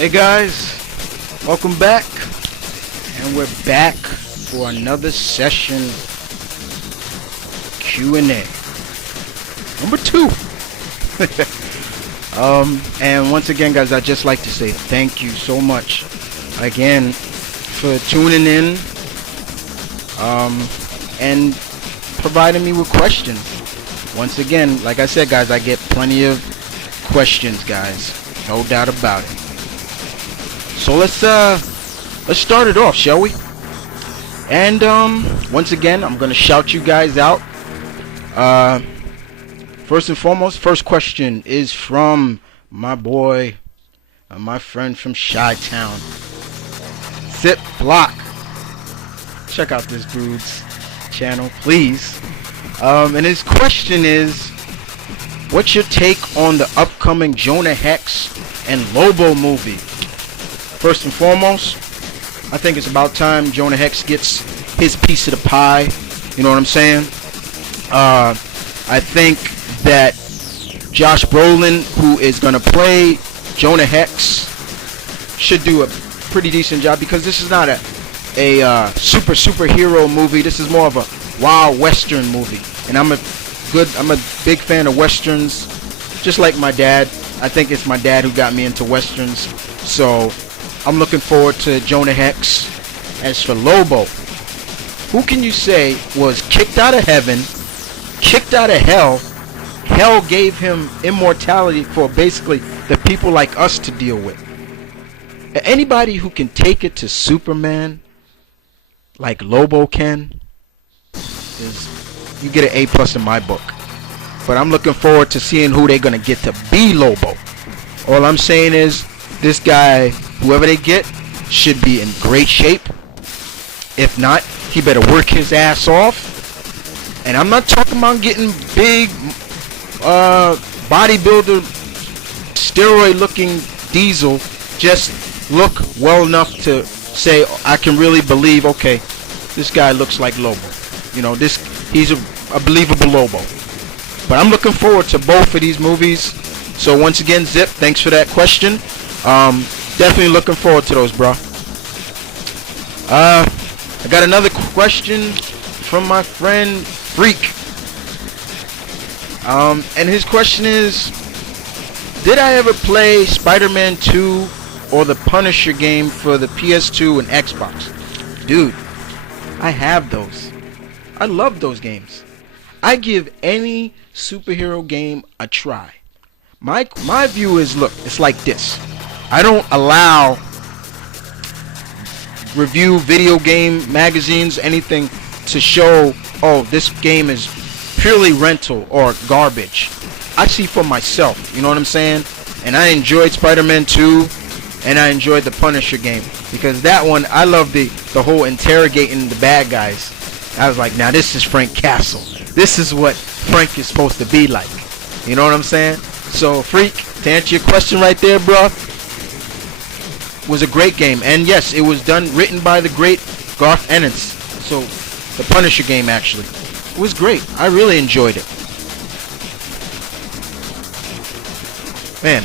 Hey guys, welcome back, and we're back for another session Q&A number 2. And once again, guys, I'd just like to say thank you so much again for tuning in and providing me with questions. Once again, like I said, guys, I get plenty of questions, guys, no doubt about it. So let's start it off, shall we? And once again, I'm gonna shout you guys out. First and foremost, first question is from my boy, my friend from Chi-Town, Zip Block. Check out this dude's channel, please. And his question is, what's your take on the upcoming Jonah Hex and Lobo movie? First and foremost, I think it's about time Jonah Hex gets his piece of the pie. You know what I'm saying? I think that Josh Brolin, who is going to play Jonah Hex, should do a pretty decent job, because this is not a superhero movie. This is more of a wild western movie, and I'm a big fan of westerns, just like my dad. I think it's my dad who got me into westerns, so I'm looking forward to Jonah Hex. As for Lobo, who can you say was kicked out of heaven, kicked out of hell? Hell gave him immortality for basically the people like us to deal with. Anybody who can take it to Superman like Lobo can, you get an A+ in my book. But I'm looking forward to seeing who they're gonna get to be Lobo. All I'm saying is, this guy, whoever they get, should be in great shape. If not, he better work his ass off. And I'm not talking about getting big bodybuilder, steroid looking Diesel. Just look well enough to say, I can really believe, okay, this guy looks like Lobo. You know, he's a believable Lobo. But I'm looking forward to both of these movies. So once again, Zip, thanks for that question. Definitely looking forward to those, bro. I got another question from my friend Freak. And his question is, did I ever play Spider-Man 2 or the Punisher game for the PS2 and Xbox? Dude, I have those. I love those games. I give any superhero game a try. My view is, look, it's like this. I don't allow review video game magazines, anything, to show, oh, this game is purely rental or garbage. I see for myself, you know what I'm saying? And I enjoyed Spider-Man 2 and I enjoyed the Punisher game, because that one, I love the whole interrogating the bad guys. I was like, now this is Frank Castle. This is what Frank is supposed to be like. You know what I'm saying? So, Freak, to answer your question right there, bro, was a great game. And yes, it was written by the great Garth Ennis. So, the Punisher game, actually, it was great. I really enjoyed it. Man.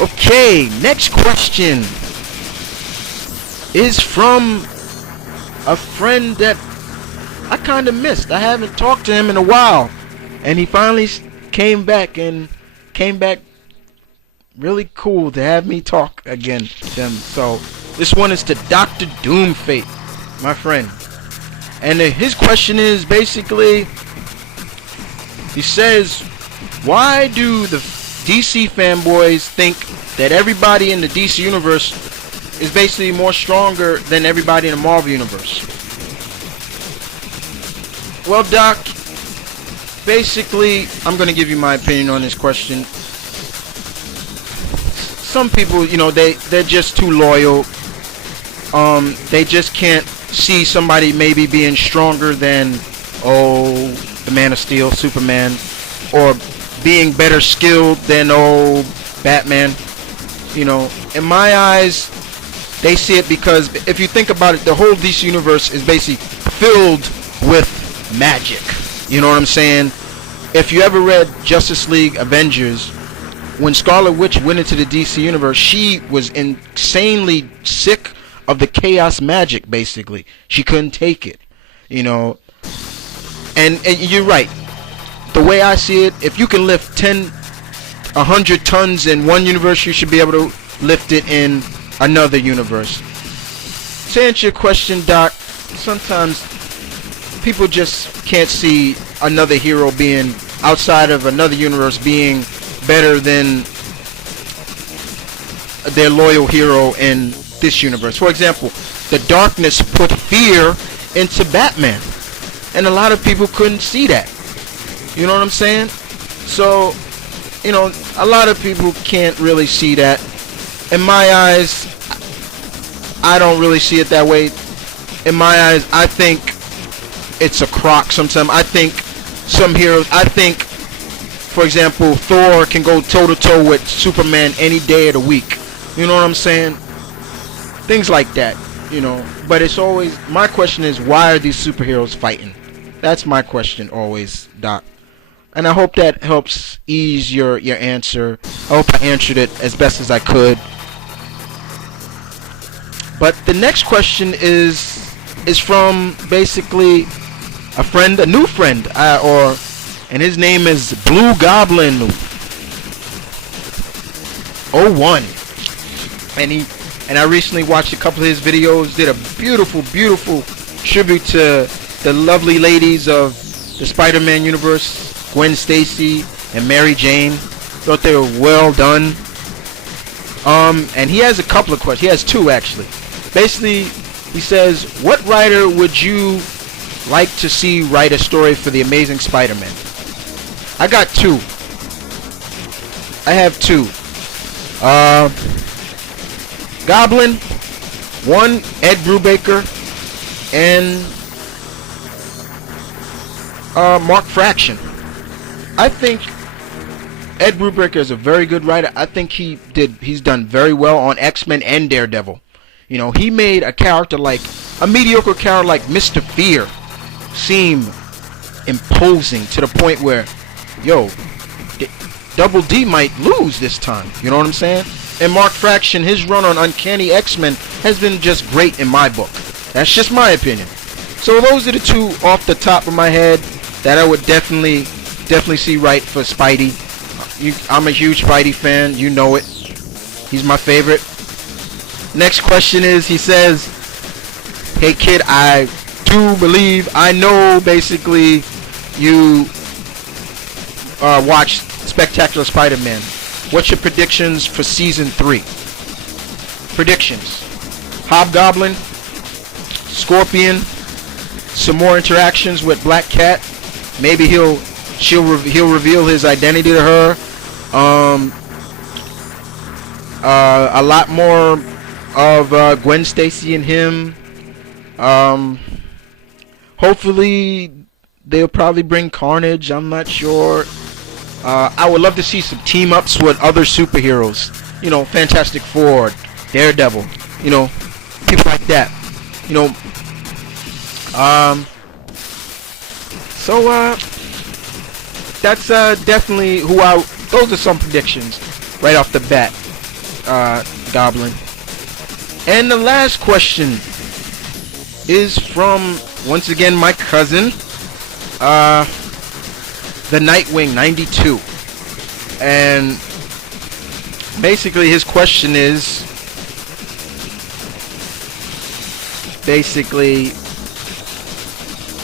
Okay, next question is from a friend that I kind of missed. I haven't talked to him in a while, and he finally came back really cool to have me talk again to him. So this one is to Dr. Doomfate, my friend, and his question is basically, he says, why do the DC fanboys think that everybody in the DC universe is basically more stronger than everybody in the Marvel universe? Well, Doc, basically, I'm going to give you my opinion on this question. Some people, you know, they're just too loyal. They just can't see somebody maybe being stronger than, the Man of Steel, Superman, or being better skilled than, Batman. You know, in my eyes, they see it because if you think about it, the whole DC universe is basically filled with magic. You know what I'm saying? If you ever read Justice League Avengers, when Scarlet Witch went into the DC universe, she was insanely sick of the chaos magic. Basically, she couldn't take it. You know, and you're right. The way I see it, if you can lift 100 tons in one universe, you should be able to lift it in another universe. To answer your question, Doc, sometimes people just can't see another hero being outside of another universe being better than their loyal hero in this universe. For example, the darkness put fear into Batman, and a lot of people couldn't see that. You know what I'm saying? So, you know, a lot of people can't really see that. In my eyes, I don't really see it that way. In my eyes, I think it's a crock sometimes. I think some heroes, for example, Thor can go toe-to-toe with Superman any day of the week. You know what I'm saying? Things like that, you know. But it's always, my question is, why are these superheroes fighting? That's my question always, Doc. And I hope that helps ease your answer. I hope I answered it as best as I could. But the next question is from basically a friend, a new friend, and his name is Blue Goblin 01. And I recently watched a couple of his videos. Did a beautiful tribute to the lovely ladies of the Spider-Man universe, Gwen Stacy and Mary Jane. Thought they were well done. And he has a couple of questions. He has two actually. Basically, he says, what writer would you like to see write a story for the Amazing Spider-Man? I got two. I have two. Goblin, one, Ed Brubaker, and Mark Fraction. I think Ed Brubaker is a very good writer. I think he's done very well on X-Men and Daredevil. You know, he made a character like a mediocre character like Mr. Fear seem imposing to the point where, yo, Double D might lose this time. You know what I'm saying? And Mark Fraction, his run on Uncanny X-Men has been just great in my book. That's just my opinion. So those are the two off the top of my head that I would definitely see right for Spidey. I'm a huge Spidey fan. You know it. He's my favorite. Next question is, he says, hey kid, I know basically you watched Spectacular Spider-Man. What's your predictions for season 3? Predictions. Hobgoblin, Scorpion, some more interactions with Black Cat. Maybe he'll reveal his identity to her. A lot more of Gwen Stacy and him. Hopefully they'll probably bring Carnage. I'm not sure. I would love to see some team ups with other superheroes. You know, Fantastic Four, Daredevil. You know, people like that. You know. That's definitely who those are some predictions right off the bat, Goblin. And the last question is from, once again, my cousin, the Nightwing 92. And basically his question is, basically,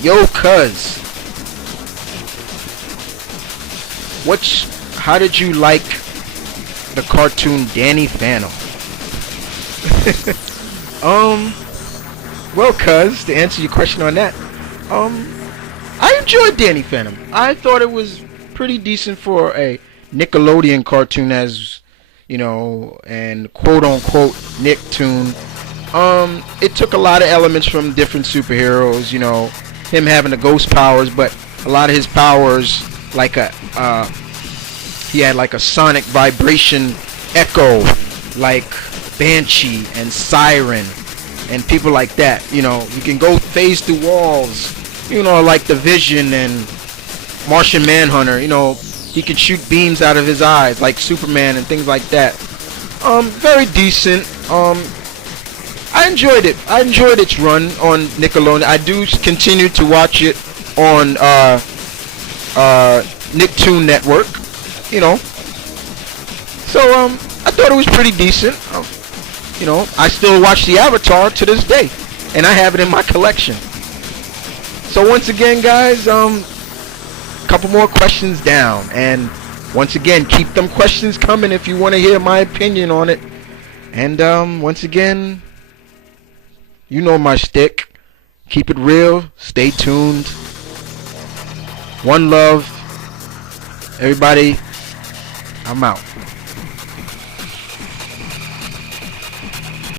yo cuz, how did you like the cartoon Danny Phantom? Well cuz, to answer your question on that, I enjoyed Danny Phantom. I thought it was pretty decent for a Nickelodeon cartoon, as you know, and quote unquote Nicktoon. It took a lot of elements from different superheroes, you know, him having the ghost powers, but a lot of his powers, like he had like a sonic vibration echo, like Banshee and Siren and people like that. You know, he can go phase through walls, you know, like the Vision and Martian Manhunter. You know, He could shoot beams out of his eyes like Superman and things like that. Very decent. I enjoyed it. I enjoyed its run on Nickelodeon. I do continue to watch it on Nicktoon Network. You know. So I thought it was pretty decent. You know, I still watch the Avatar to this day, and I have it in my collection. So once again, guys, couple more questions down, and once again, keep them questions coming if you want to hear my opinion on it. And once again, you know my stick. Keep it real. Stay tuned. One love. Everybody, I'm out.